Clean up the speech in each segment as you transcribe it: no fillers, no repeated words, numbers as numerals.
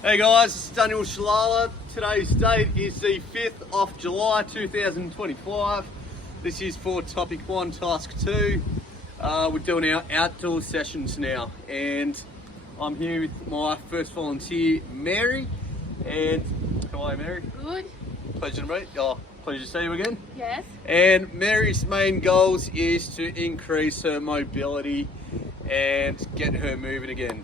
Hey guys, it's Daniel Shalala. Today's date is the 5th of July 2025. This is for topic 1, task 2. We're doing our outdoor sessions now, and I'm here with my first volunteer, Mary. And how are you, Mary? Good. Pleasure to meet you. Oh, pleasure to see you again. Yes. And Mary's main goals is to increase her mobility and get her moving again.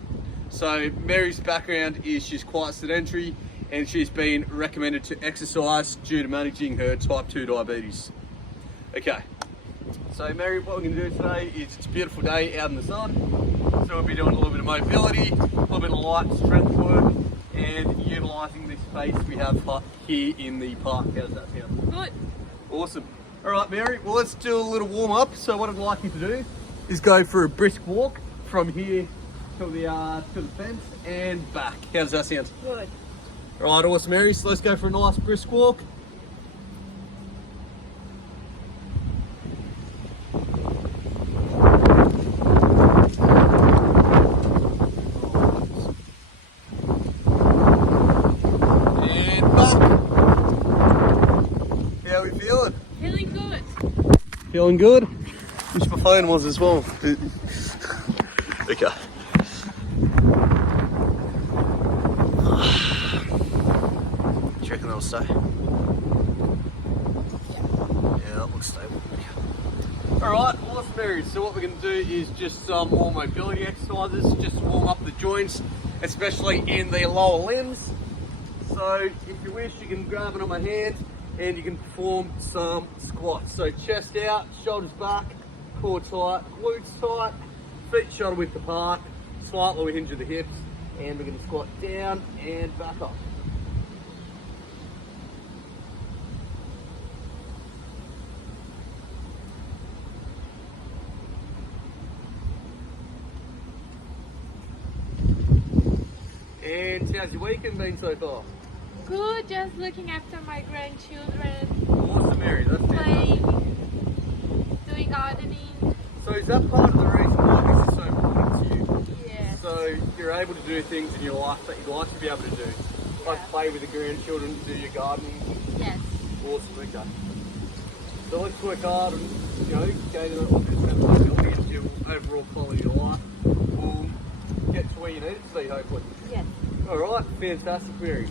So Mary's background is she's quite sedentary, and she's been recommended to exercise due to managing her type 2 diabetes. Okay, so Mary, what we're going to do today is, it's a beautiful day out in the sun, so we'll be doing a little bit of mobility, a little bit of light strength work, and utilising this space we have here in the park. How's that sound? Good. Awesome. All right, Mary, well, let's do a little warm up. So what I'd like you to do is go for a brisk walk from here to the fence and back. How does that sound? Good. All right, awesome, Mary. So let's go for a nice brisk walk. And back. How are we feeling? Feeling good. Feeling good? Wish my phone was as well. Okay. Do you reckon that'll stay? Yeah, that looks stable. Okay. Alright, awesome, Mary. So what we're going to do is just some more mobility exercises, just to warm up the joints, especially in the lower limbs. So if you wish, you can grab it on my hand and you can perform some squats. So chest out, shoulders back, core tight, glutes tight, feet shoulder width apart, slight lower hinge of the hips, and we're going to squat down and back up. And how's your weekend been so far? Good. Just looking after my grandchildren. Awesome, Mary. That's fantastic. Playing. Doing gardening. So is that part of the reason why this is so important to you? Yes. So you're able to do things in your life that you'd like to be able to do, like Yeah. play with the grandchildren, do your gardening. Yes. Awesome, okay. So let's work hard and, gain a little bit of mobility and your overall quality of life. We'll get to where you need it to be, hopefully. Yes. Alright, fantastic, Mary.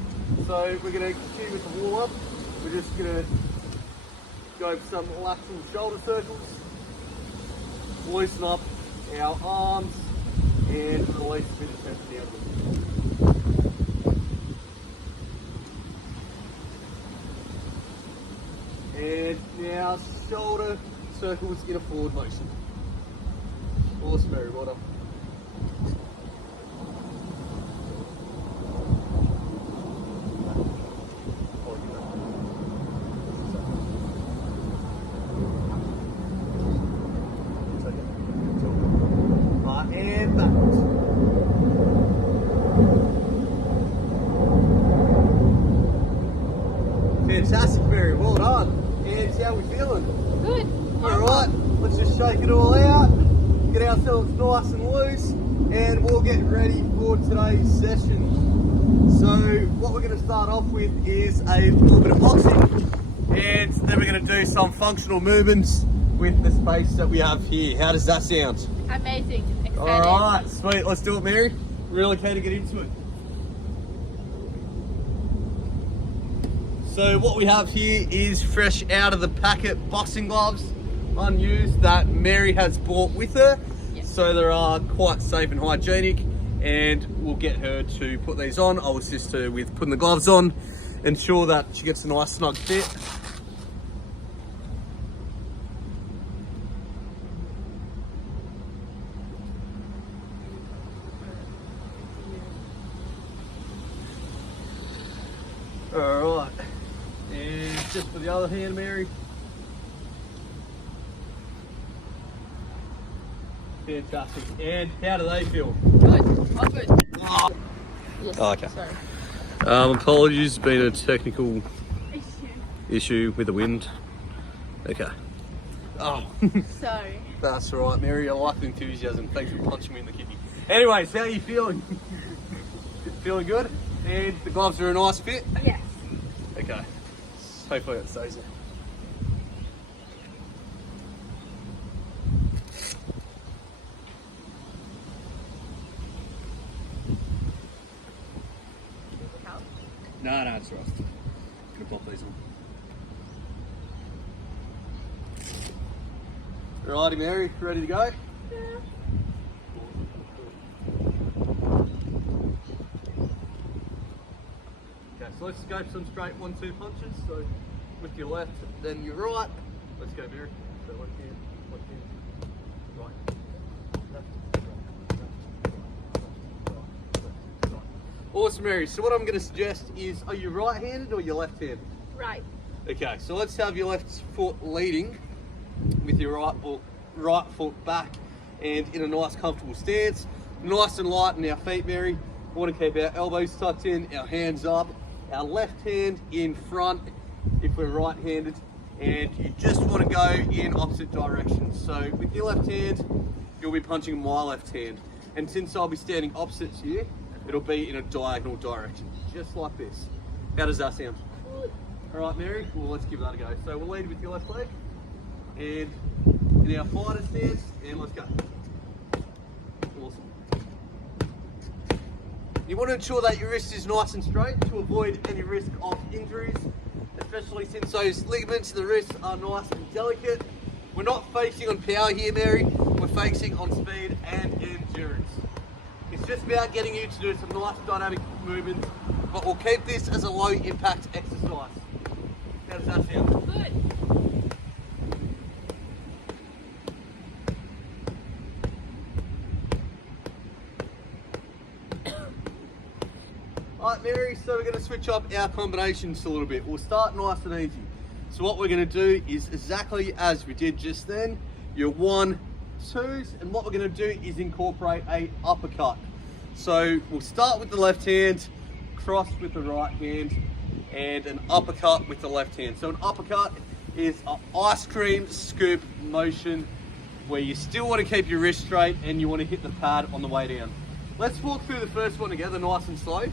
So we're going to continue with the warm up. We're just going to go for some lateral shoulder circles, loosen up our arms, and release a bit of tension downwards. And now shoulder circles in a forward motion. Awesome, Mary, well done. And backwards. Fantastic, Mary, well done. And how are we feeling? Good. Alright, let's just shake it all out, get ourselves nice and loose, and we'll get ready for today's session. So what we're going to start off with is a little bit of boxing, and then we're going to do some functional movements with the space that we have here. How does that sound? Amazing. Excited. Alright, sweet, let's do it, Mary. Really keen to get into it. So what we have here is fresh out of the packet boxing gloves, unused, that Mary has brought with her. Yep. So they are quite safe and hygienic, and we'll get her to put these on. I'll assist her with putting the gloves on, ensure that she gets a nice snug fit. Alright, and just for the other hand, Mary. Fantastic. And how do they feel? Good. All good. Oh, Yes. Oh, okay. Sorry. Apologies, been a technical issue with the wind. Okay. Oh, Sorry. that's all right, Mary. I like the enthusiasm. Thanks for punching me in the kidney. Anyways, how are you feeling? Feeling good? And the gloves are a nice fit? Yes. Okay. Hopefully it stays there. No, it's rust. Gonna pop these on. Alrighty, Mary, ready to go? Yeah. Okay, so let's go for some straight 1-2 punches. So with your left, then your right. Let's go, Mary. So left hand, right. Left, right. Awesome, Mary. So what I'm going to suggest is, are you right-handed or your left-handed? Right. Okay, so let's have your left foot leading with your right foot back and in a nice comfortable stance. Nice and light in our feet, Mary. We want to keep our elbows tucked in, our hands up, our left hand in front if we're right-handed, and you just want to go in opposite directions. So with your left hand, you'll be punching my left hand. And since I'll be standing opposite to you, it'll be in a diagonal direction, just like this. How does that sound? Good. All right, Mary, well, let's give that a go. So we'll lead with your left leg, and in our fighter stance, and let's go. Awesome. You want to ensure that your wrist is nice and straight to avoid any risk of injuries, especially since those ligaments in the wrist are nice and delicate. We're not focusing on power here, Mary. We're focusing on speed and endurance. It's just about getting you to do some nice dynamic movements, but we'll keep this as a low impact exercise. How does that sound? Good. Alright, Mary, so we're going to switch up our combinations a little bit. We'll start nice and easy. So what we're going to do is exactly as we did just then, your 1-2s, and what we're going to do is incorporate a uppercut. So we'll start with the left hand, cross with the right hand, and an uppercut with the left hand. So an uppercut is an ice cream scoop motion where you still want to keep your wrist straight and you want to hit the pad on the way down. Let's walk through the first one together nice and slow.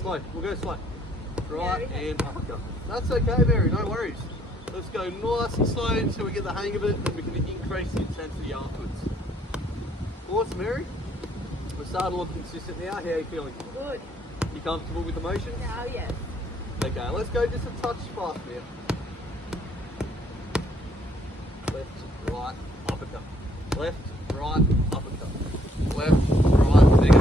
Slow, we'll go slow. Right and uppercut. That's okay, Mary, no worries. Let's go nice and slow until we get the hang of it, and we can increase the intensity afterwards. Awesome, Mary. We're starting to look consistent now. How are you feeling? Good. You comfortable with the motion? Now, yes. Okay, let's go just a touch fast now. Left, right, uppercut. Left, right, uppercut. Left, right, there you go.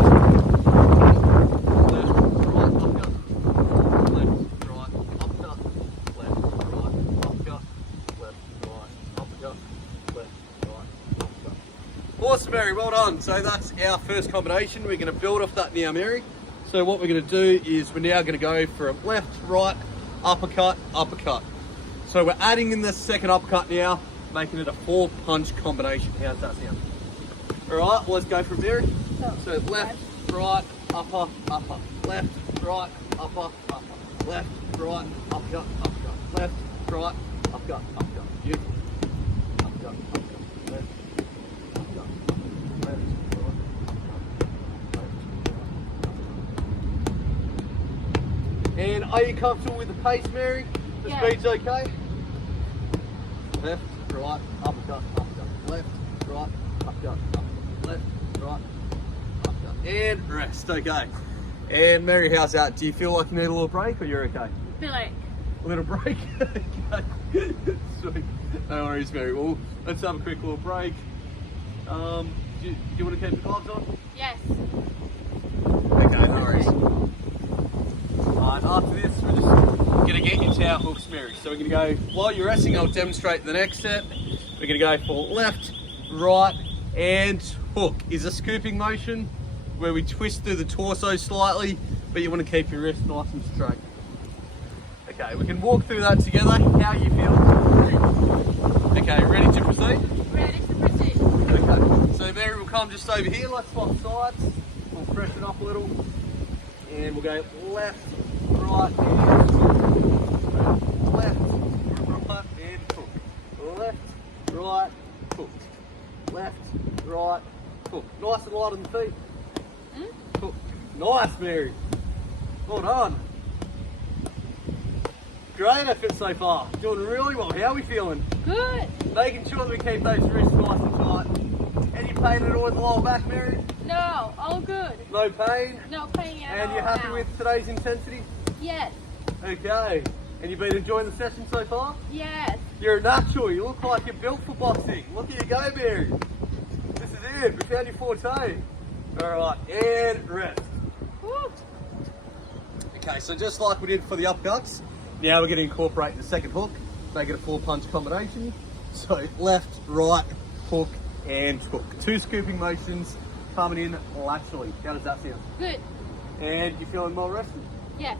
Awesome, Mary, well done. So that's our first combination. We're going to build off that now, Mary. So what we're going to do is we're now going to go for a left, right, uppercut, uppercut. So we're adding in the second uppercut now, making it a 4-punch combination. How's that sound? All right, well, let's go from there. So left, right, upper, upper. Left, right, upper, upper. Left, right, uppercut, uppercut. Left, right, uppercut, uppercut. Beautiful. Uppercut, uppercut. Left. And are you comfortable with the pace, Mary? The speed's okay? Left, right, uppercut, uppercut. Left, right, uppercut, uppercut. Left, right, uppercut. And rest, okay. And Mary, how's that? Do you feel like you need a little break or you're okay? Feel like. A little break? Okay. Sweet. No worries, Mary. Well, let's have a quick little break. Do you want to keep the gloves on? Yes. Okay, no worries. After this, we're just going to get into our hooks, Mary. So we're going to go, while you're resting, I'll demonstrate the next set. We're going to go for left, right, and hook. Is a scooping motion where we twist through the torso slightly, but you want to keep your wrist nice and straight. Okay, we can walk through that together. How are you feeling? Okay, ready to proceed? Ready. just over here. Let's swap sides. We'll freshen up a little. And we'll go left, right, and hook. Left, right, and hook. Left, right, hook. Left, right, hook. Nice and light on the feet. Hook. Nice, Mary. Well done. Great effort so far. Doing really well. How are we feeling? Good. Making sure that we keep those wrists nice and tight. Any pain at all in the lower back, Mary? No, all good. No pain? No pain at all. And you're happy now. with today's intensity? Yes. Okay. And you've been enjoying the session so far? Yes. You're a natural. You look like you're built for boxing. Look at you go, Mary. This is it. We found your forte. All right. And rest. Woo. Okay, so just like we did for the uppercuts, now we're going to incorporate the second hook, make it a 4-punch combination. So left, right, hook, and hook. 2 scooping motions coming in laterally. How does that sound? Good. And you feeling well rested? Yes.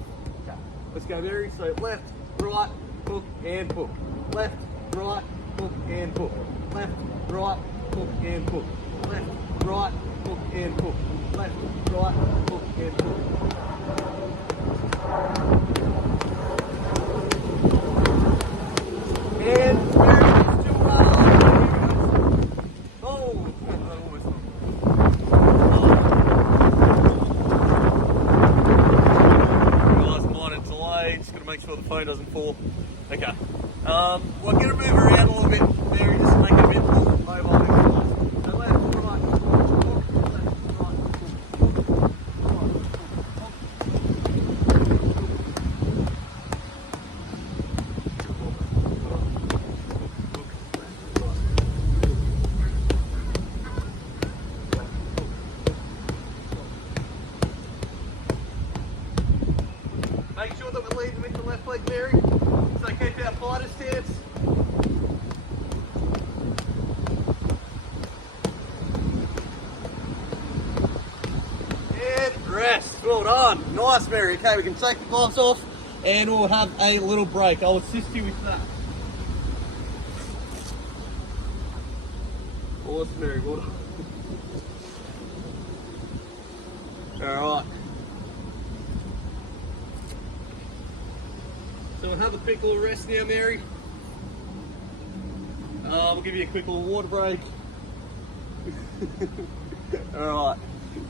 Okay, let's go, Mary. So left, right, hook, and hook. Left, right, hook, and hook. Left, right, hook, and hook. Left, right, hook, and hook. Left, right, hook, and hook. And Mary, still right on. Oh, that almost just got to make sure the phone doesn't fall. Okay. We're going to move around a little bit, Mary, just to make it a bit more mobile. So left, right, hook, left, right, hook, Make sure that we're leading with the left leg, Mary. So keep our fighter stance. And rest. Well done. Nice, Mary. Okay, we can take the gloves off and we'll have a little break. I'll assist you with that. Awesome, Mary. Well done. All right. So we'll have a quick little rest now, Mary. We'll give you a quick little water break. All right,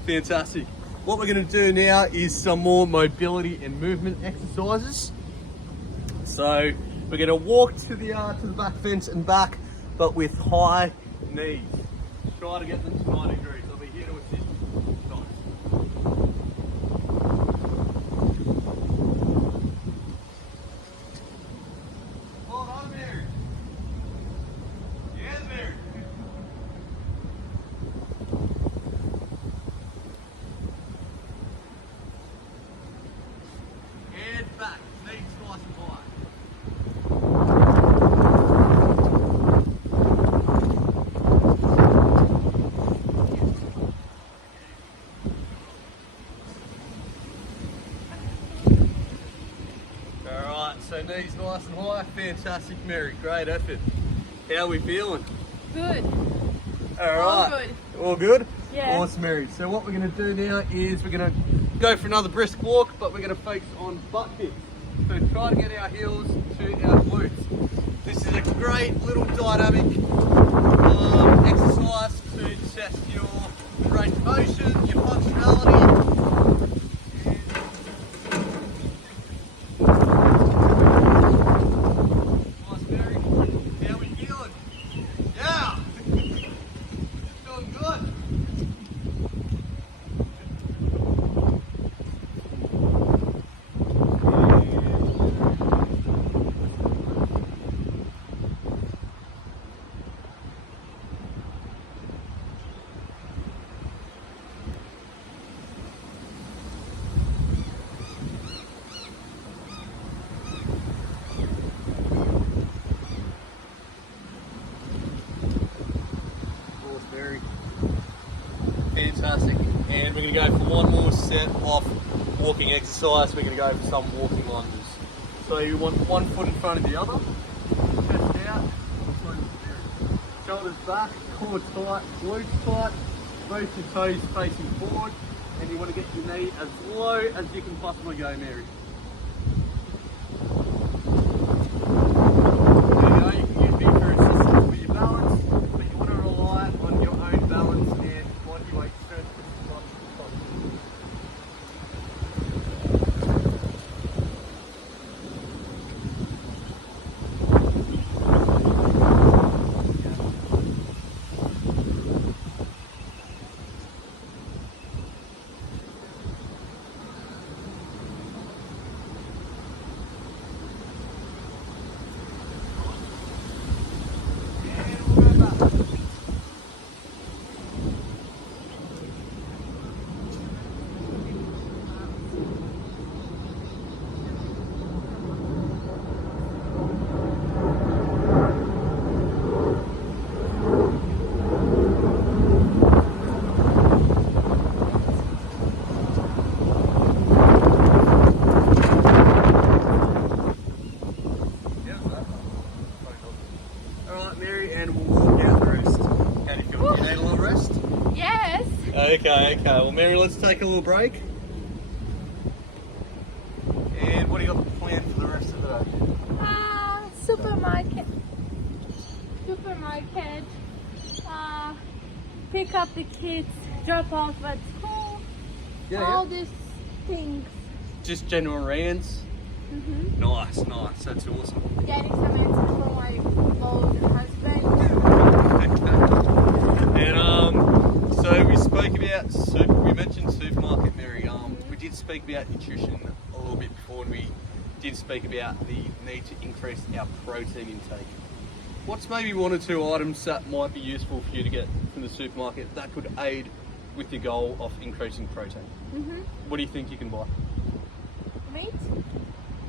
fantastic. What we're going to do now is some more mobility and movement exercises. So we're going to walk to the back fence and back, but with high knees. Try to get them to 90 degrees. I'll be here to assist. Nice. Well done, Mary. Yes, Mary. And back. Knees nice and high. Alright, so knees nice and high. Fantastic, Mary. Great effort. How are we feeling? Good. Alright. All good. All good? Yeah. Awesome, Mary. So what we're going to do now is we're going to go for another brisk walk, but we're going to focus on butt kicks. So try to get our heels to our glutes. This is a great little dynamic exercise to test your range of motion, your functionality. Nice, Mary. How we feeling? Yeah! It's feeling good. Very fantastic. And we're going to go for one more set of walking exercise. We're going to go for some walking lunges. So you want one foot in front of the other, chest out, shoulders back, core tight, glutes tight, both your toes facing forward, and you want to get your knee as low as you can possibly go, Mary. There you go, you can use me for assistance with your balance, but you want to rely on your own balance and body weight strength as much as possible. Alright, Mary, and we'll walk out the rest. How do you feel? Do you need a little rest? Yes. Okay. Well, Mary, let's take a little break. And what do you got planned for the rest of the day? Supermarket. Pick up the kids, drop off at school. All these things. Just general errands? Nice. That's awesome. Getting some answers for my old husband. And so we mentioned supermarket, Mary. We did speak about nutrition a little bit before, and we did speak about the need to increase our protein intake. What's maybe one or two items that might be useful for you to get from the supermarket that could aid with your goal of increasing protein? What do you think you can buy? Meat,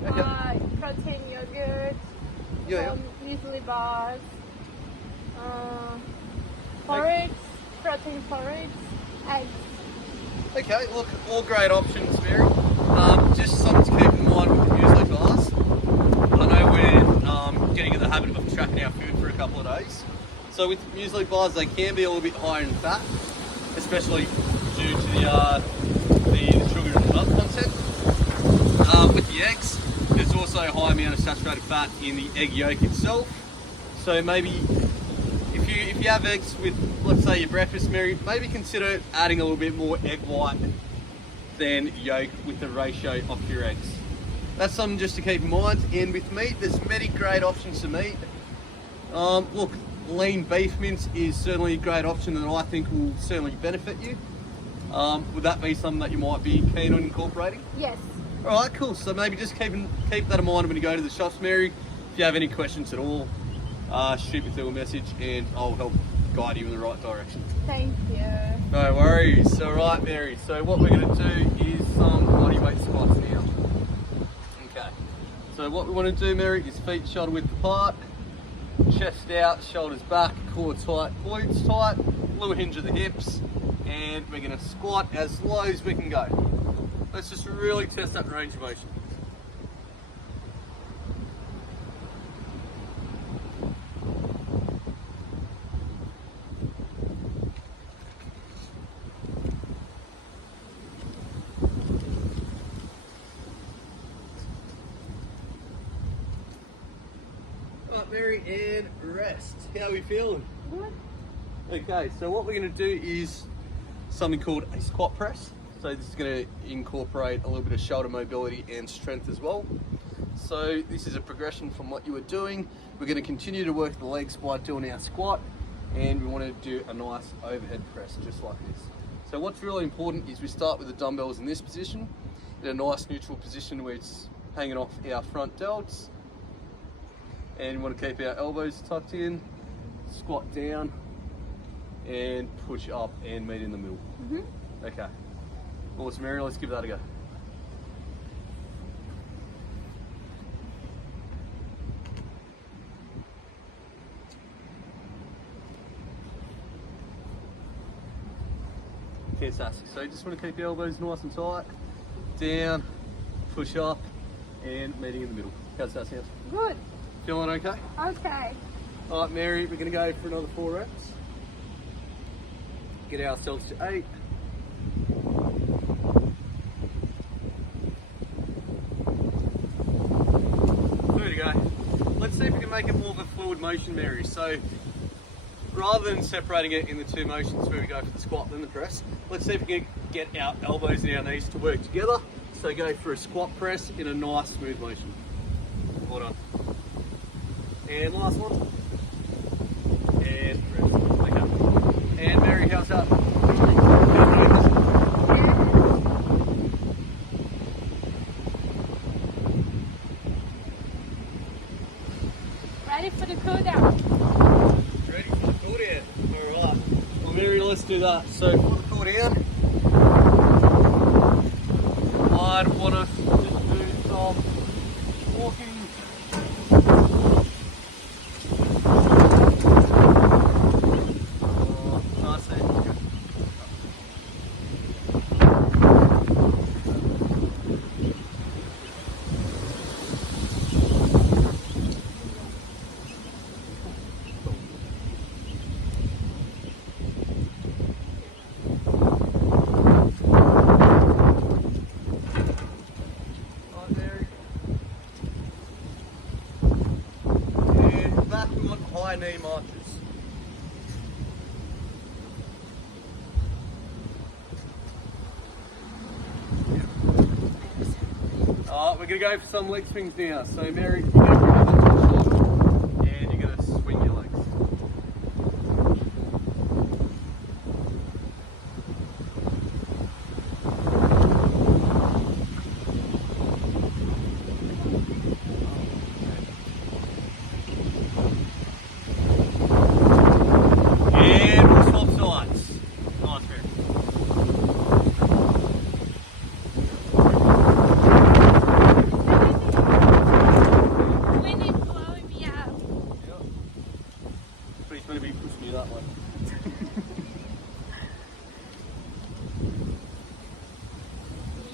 Okay. protein yogurt, muesli bars, porridge, protein porridge, eggs. Okay, look, all great options, Mary. Just something to keep in mind with the muesli bars. I know we're getting in the habit of tracking our food for a couple of days. So with muesli bars, they can be a little bit higher in fat, especially due to the sugar and nut content. With the eggs, there's also a high amount of saturated fat in the egg yolk itself. So maybe if you have eggs with, let's say, your breakfast, Mary, maybe consider adding a little bit more egg white than yolk with the ratio of your eggs. That's something just to keep in mind. And with meat, there's many great options to meat. Look, lean beef mince is certainly a great option that I think will certainly benefit you. Would that be something that you might be keen on incorporating? Yes. All right, cool. So maybe just keep that in mind when you go to the shops, Mary. If you have any questions at all, shoot me through a message and I'll help guide you in the right direction. Thank you. No worries. All right, Mary. So what we're going to do is some body weight squats now. Okay. So what we want to do, Mary, is feet shoulder width apart, chest out, shoulders back, core tight, glutes tight, little hinge of the hips, and we're going to squat as low as we can go. Let's just really test that range of motion. Alright, Mary, and rest. How are we feeling? Good. Okay, so what we're going to do is something called a squat press. So this is going to incorporate a little bit of shoulder mobility and strength as well. So this is a progression from what you were doing. We're going to continue to work the legs by doing our squat, and we want to do a nice overhead press just like this. So what's really important is we start with the dumbbells in this position, in a nice neutral position where it's hanging off our front delts. And we want to keep our elbows tucked in, squat down, and push up and meet in the middle. Okay. Awesome, Mary, let's give that a go. Fantastic. So you just want to keep your elbows nice and tight, down, push up, and meeting in the middle. How's that sound? Good. Feeling okay? Okay. All right, Mary, we're going to go for another 4 reps. get ourselves to 8. There we go. Let's see if we can make it more of a fluid motion, Mary. So rather than separating it in the two motions where we go for the squat then the press, let's see if we can get our elbows and our knees to work together. So go for a squat press in a nice smooth motion. Hold on. And last one. And press. Okay. And Mary, how's that? Ready for the cool down. Ready for the cool down. Alright. Well, Mary, let's do that. So for the cool down, I'd want us to just do some walking. High knee marches. Alright, we're going to go for some leg swings now. So Mary, you're going to grab the top shelf and you're going to swing your legs. Going to be pushing you that way.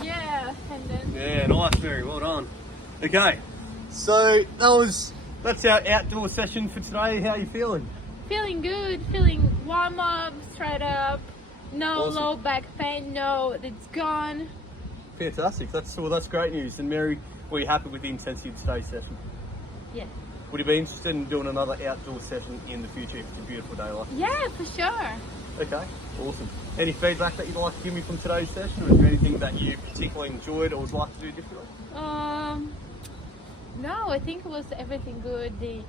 Yeah, and then. Yeah, nice, Mary. Well done. Okay, so that's our outdoor session for today. How are you feeling? Feeling good, feeling warm up, straight up, no Awesome. low back pain, no, it's gone. Fantastic. That's great news. And Mary, were you happy with the intensity of today's session? Yeah. Would you be interested in doing another outdoor session in the future if it's a beautiful day like this? Yeah, for sure. Okay, awesome. Any feedback that you'd like to give me from today's session, or is there anything that you particularly enjoyed or would like to do differently? No, I think it was everything good. The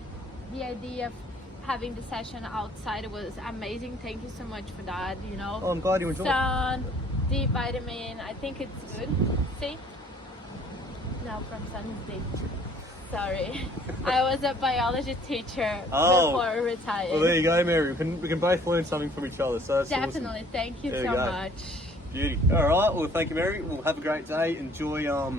idea of having the session outside was amazing. Thank you so much for that, you know. Oh, I'm glad you enjoyed it. Sun, D vitamin, I think it's good. See? No, from Sun's D. Sorry. I was a biology teacher before I retired. Well, there you go, Mary. We can both learn something from each other, so that's Definitely. awesome. Thank you There so you go. much. Beauty. All right. Well, thank you, Mary. We'll have a great day. Enjoy your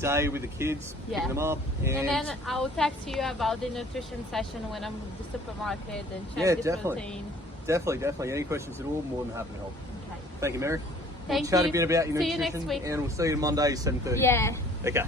day with the kids, Yeah. picking them up. And then I'll text you about the nutrition session when I'm at the supermarket and check Yeah, the definitely. protein. Definitely. Any questions at all, more than happy to help. Okay. Thank you, Mary. Thank We'll chat you. a bit about your See you nutrition, next week. and we'll see you Monday, 7:30. Yeah. Okay.